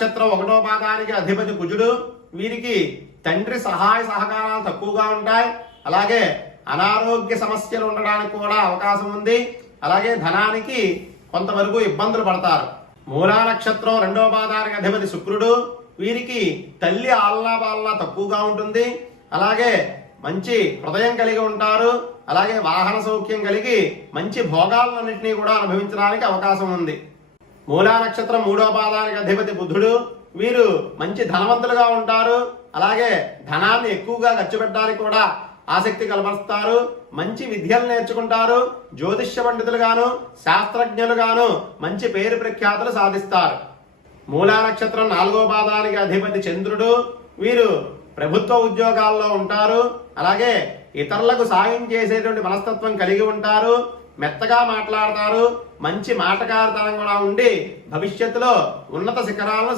నక్షత్రం 1వ పాదానికి అధిపతి కుజుడు. వీరికి తండ్రి సహాయ సహకారాలు తక్కువగా ఉంటాయి. అలాగే అనారోగ్య సమస్యలు ఉండడానికి కూడా అవకాశం ఉంది. అలాగే ధనానికి కొంతవరకు ఇబ్బందులు పడతారు. మూలా నక్షత్రం 2వ పాదానికి అధిపతి శుక్రుడు. వీరికి తల్లి ఆలనా తక్కువగా ఉంటుంది. అలాగే మంచి హృదయం కలిగి ఉంటారు. అలాగే వాహన సౌఖ్యం కలిగి మంచి భోగాలన్నింటినీ కూడా అనుభవించడానికి అవకాశం ఉంది. మూలా నక్షత్రం 3వ పాదానికి అధిపతి బుధుడు. వీరు మంచి ధనవంతులుగా ఉంటారు. అలాగే ధనాన్ని ఎక్కువగా ఖర్చు పెట్టడానికి కూడా ఆసక్తి కనబరుస్తారు. మంచి విద్యలు నేర్చుకుంటారు. జ్యోతిష్య పండితులుగాను శాస్త్రజ్ఞులుగాను మంచి పేరు ప్రఖ్యాతులు సాధిస్తారు. మూలా నక్షత్రం 4వ పాదానికి అధిపతి చంద్రుడు. వీరు ప్రభుత్వ ఉద్యోగాల్లో ఉంటారు. అలాగే ఇతరులకు సాయం చేసేటువంటి మనస్తత్వం కలిగి ఉంటారు. మెత్తగా మాట్లాడతారు. మంచి మాటకారితనం కూడా ఉండి భవిష్యత్తులో ఉన్నత శిఖరాలను